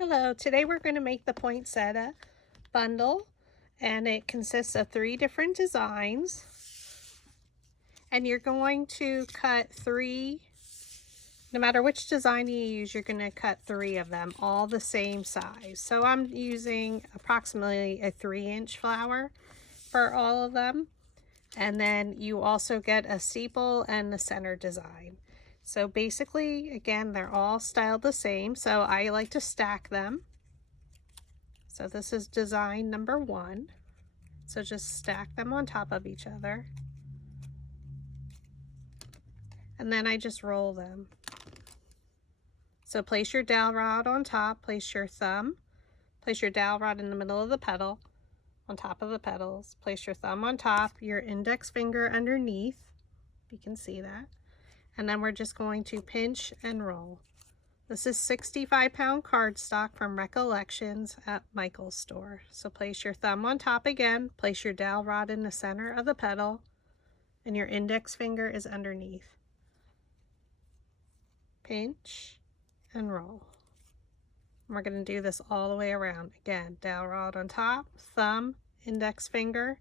Hello, today we're going to make the poinsettia bundle, and it consists of 3 different designs, and you're going to cut 3, no matter which design you use, you're going to cut 3 of them, all the same size. So I'm using approximately a 3-inch flower for all of them, and then you also get a steeple and the center design. So basically, again, they're all styled the same, so I like to stack them. So this is design number 1. So just stack them on top of each other. And then I just roll them. So place your dowel rod on top, place your thumb, place your dowel rod in the middle of the petal, on top of the petals, place your thumb on top, your index finger underneath, you can see that. And then we're just going to pinch and roll. This is 65-pound cardstock from Recollections at Michael's store. So place your thumb on top again, place your dowel rod in the center of the petal, and your index finger is underneath. Pinch and roll. And we're going to do this all the way around. Again, dowel rod on top, thumb, index finger.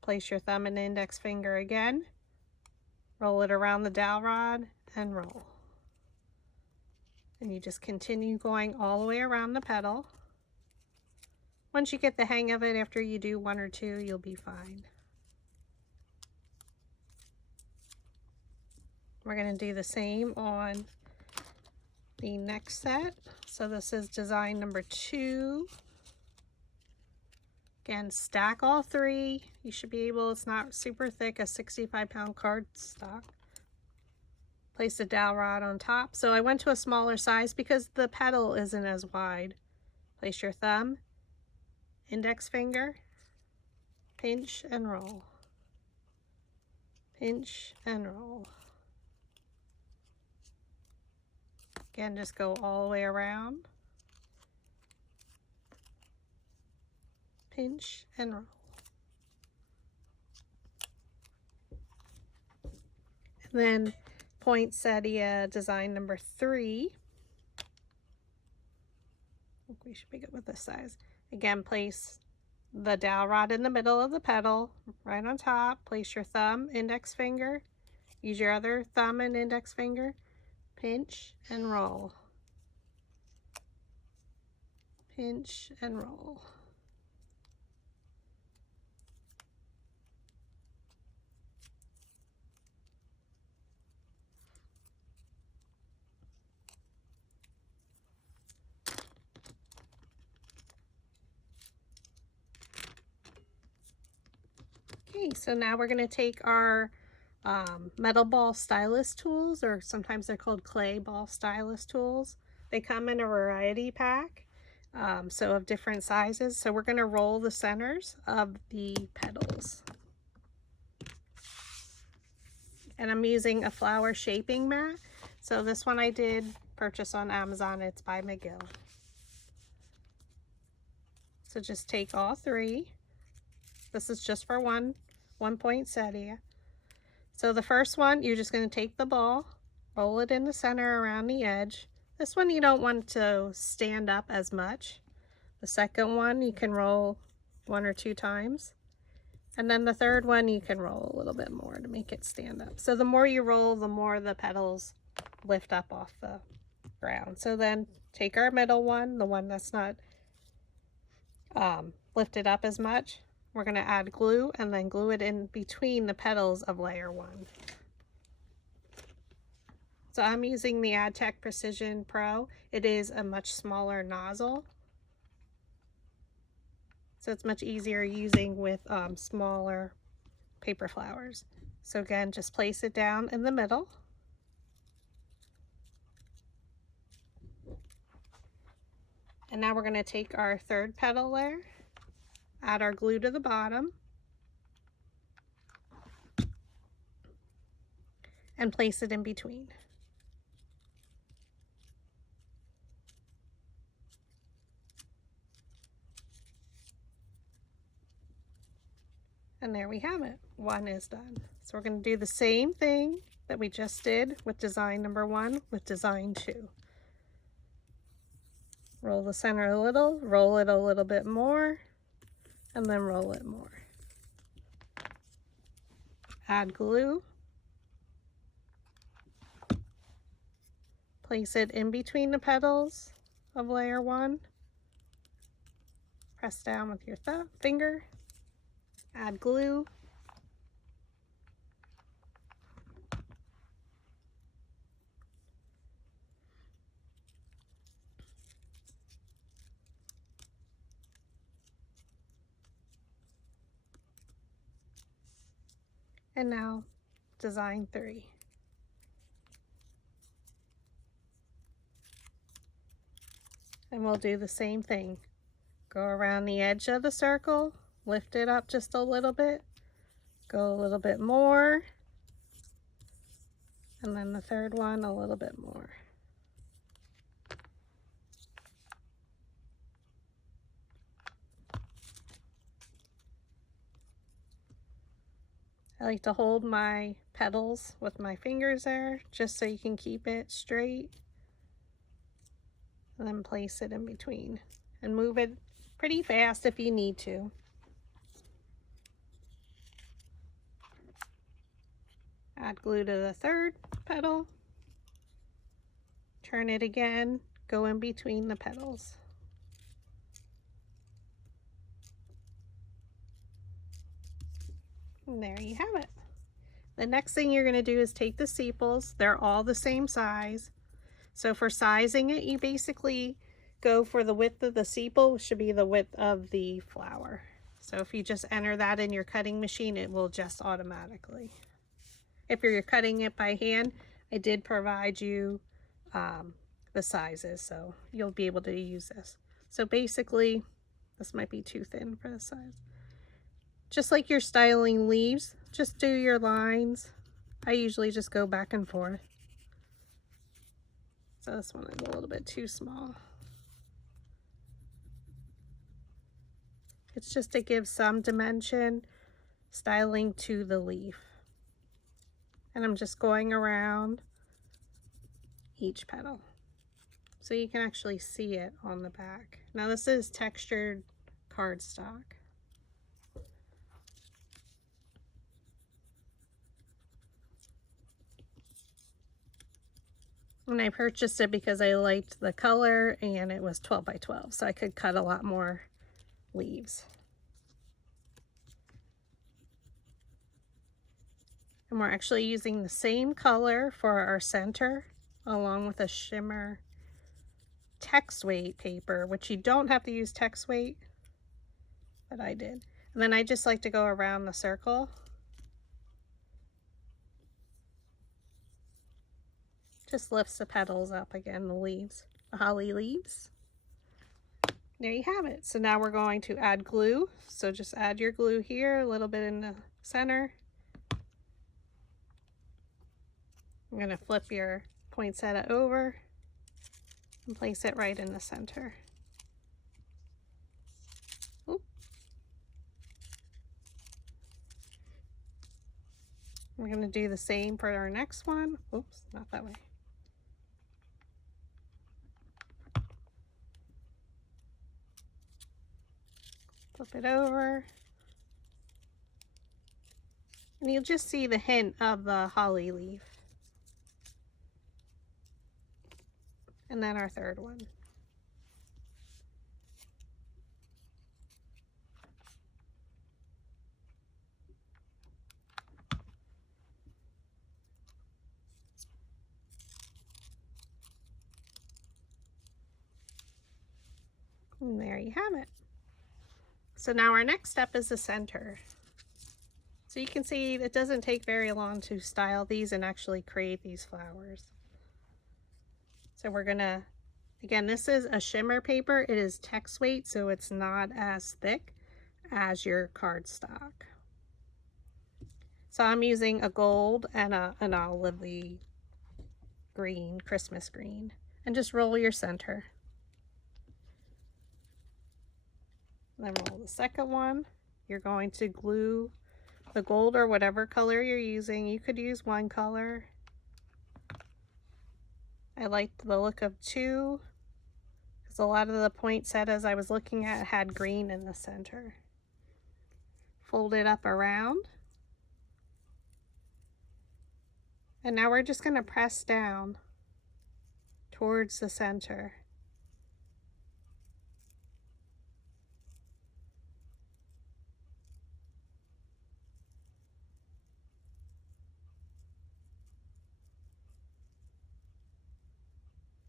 Place your thumb and index finger again. Roll it around the dowel rod and roll. And you just continue going all the way around the petal. Once you get the hang of it, after you do 1 or 2, you'll be fine. We're going to do the same on the next set. So this is design number 2. Again, stack all 3. You should be able, it's not super thick, a 65-pound cardstock. Place the dowel rod on top. So I went to a smaller size because the petal isn't as wide. Place your thumb, index finger, pinch and roll. Pinch and roll. Again, just go all the way around. Pinch and roll. And then poinsettia design number 3. I think we should be good with this size. Again, place the dowel rod in the middle of the petal, right on top. Place your thumb, index finger. Use your other thumb and index finger. Pinch and roll. Pinch and roll. Okay, so now we're going to take our metal ball stylus tools, or sometimes they're called clay ball stylus tools. They come in a variety pack, so of different sizes. So we're going to roll the centers of the petals. And I'm using a flower shaping mat. So this one I did purchase on Amazon. It's by McGill. So just take all 3. This is just for one poinsettia. So the first one, you're just going to take the ball, roll it in the center around the edge. This one you don't want to stand up as much. The second one you can roll 1 or 2 times. And then the third one you can roll a little bit more to make it stand up. So the more you roll, the more the petals lift up off the ground. So then take our middle one, the one that's not lifted up as much. We're going to add glue and then glue it in between the petals of layer 1. So I'm using the AdTech Precision Pro. It is a much smaller nozzle. So it's much easier using with smaller paper flowers. So again, just place it down in the middle. And now we're going to take our third petal layer, add our glue to the bottom, and place it in between. And there we have it. 1 is done. So we're going to do the same thing that we just did with design number 1 with design 2. Roll the center a little, roll it a little bit more, and then roll it more. Add glue. Place it in between the petals of layer 1. Press down with your finger. Add glue. And now design 3. And we'll do the same thing. Go around the edge of the circle, lift it up just a little bit, go a little bit more, and then the third one a little bit more. I like to hold my petals with my fingers there, just so you can keep it straight. And then place it in between. And move it pretty fast if you need to. Add glue to the third petal. Turn it again, go in between the petals. And there you have it. The next thing you're going to do is take the sepals. They're all the same size. So for sizing it, you basically go for the width of the sepal, which should be the width of the flower. So if you just enter that in your cutting machine, it will adjust automatically. If you're cutting it by hand, I did provide you the sizes, so you'll be able to use this. So basically, this might be too thin for the size. Just like you're styling leaves, just do your lines. I usually just go back and forth. So this one is a little bit too small. It's just to give some dimension, styling to the leaf. And I'm just going around each petal, so you can actually see it on the back. Now this is textured cardstock. And I purchased it because I liked the color, and it was 12 by 12, so I could cut a lot more leaves. And we're actually using the same color for our center, along with a shimmer text weight paper, which you don't have to use text weight, but I did. And then I just like to go around the circle. Just lifts the petals up again, the leaves, the holly leaves. There you have it. So now we're going to add glue. So just add your glue here, a little bit in the center. I'm going to flip your poinsettia over and place it right in the center. Oop. We're going to do the same for our next one. Oops, not that way. Flip it over. And you'll just see the hint of the holly leaf. And then our third one. And there you have it. So now our next step is the center. So you can see it doesn't take very long to style these and actually create these flowers. So we're gonna, again, this is a shimmer paper. It is text weight, so it's not as thick as your cardstock. So I'm using a gold and an olivey green, Christmas green, and just roll your center. Then roll the second one. You're going to glue the gold or whatever color you're using. You could use one color. I like the look of two because a lot of the poinsettias I was looking at had green in the center. Fold it up around. And now we're just going to press down towards the center.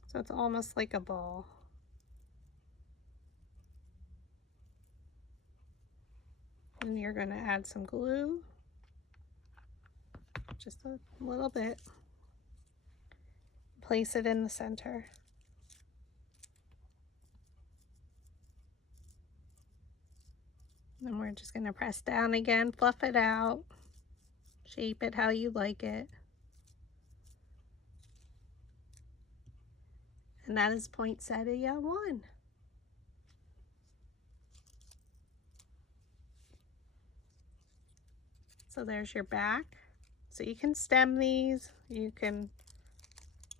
So it's almost like a ball. And you're going to add some glue, just a little bit. Place it in the center. And we're just going to press down again, fluff it out, shape it how you like it. And that is Poinsettia 1. So there's your back. So you can stem these, you can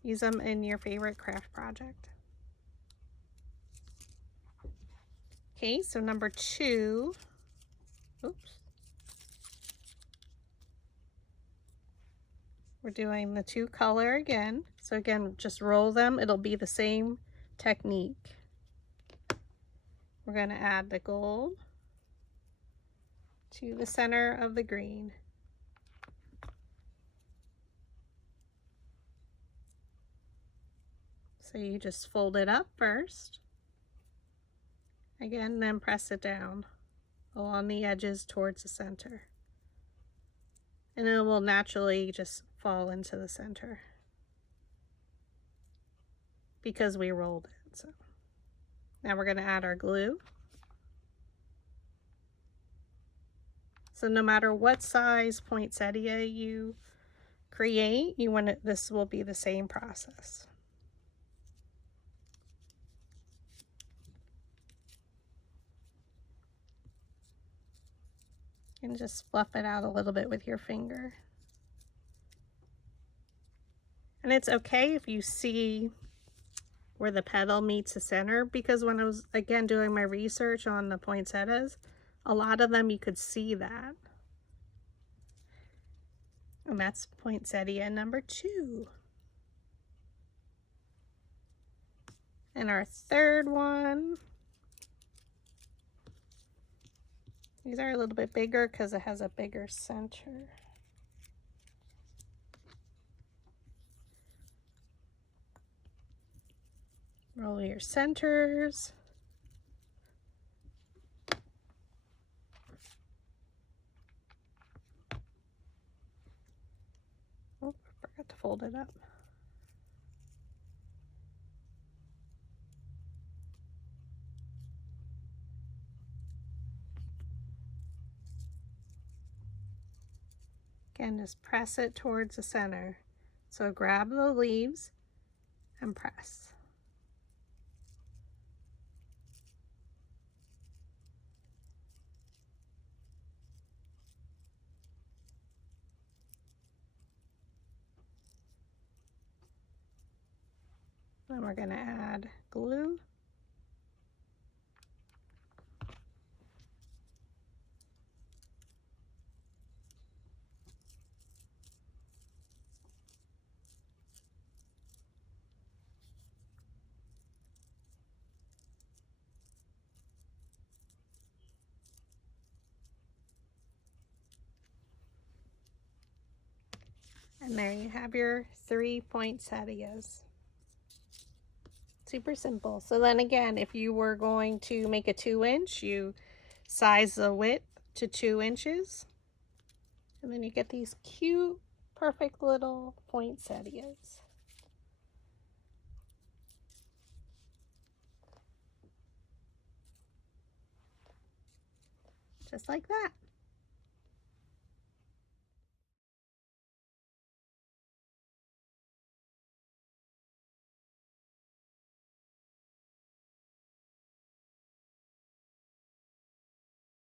use them in your favorite craft project. Okay, so number 2, oops. We're doing the 2 color again. So again, just roll them. It'll be the same technique. We're going to add the gold to the center of the green. So you just fold it up first. Again, then press it down along the edges towards the center. And it will naturally just fall into the center because we rolled it. So now we're going to add our glue. So no matter what size poinsettia you create, this will be the same process. And just fluff it out a little bit with your finger. And it's okay if you see where the petal meets the center, because when I was, again, doing my research on the poinsettias, a lot of them you could see that. And that's Poinsettia number 2. And our third one, these are a little bit bigger because it has a bigger center. Roll your centers. Oh, I forgot to fold it up. Again, just press it towards the center. So grab the leaves and press. Then we're going to add glue. And there you have your 3 poinsettias. Super simple. So then again, if you were going to make a 2-inch, you size the width to 2 inches. And then you get these cute, perfect little poinsettias. Just like that.